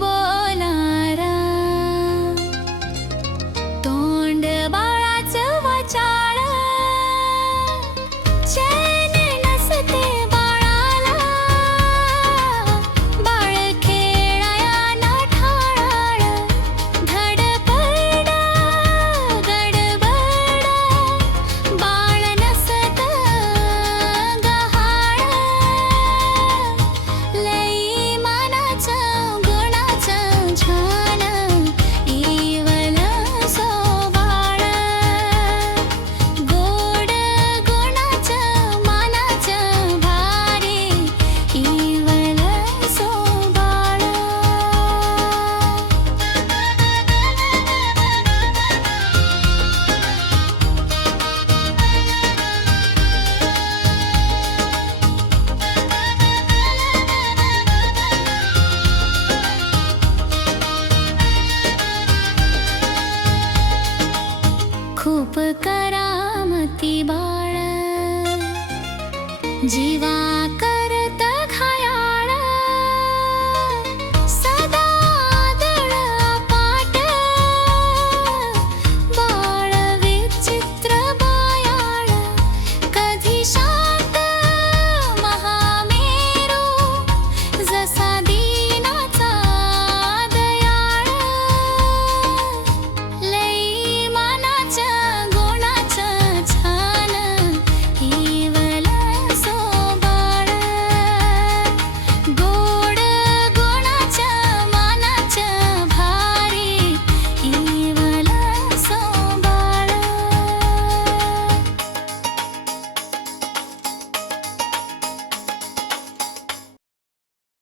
बोलणारा तोंड बाळाचं वाचाळ. जीवा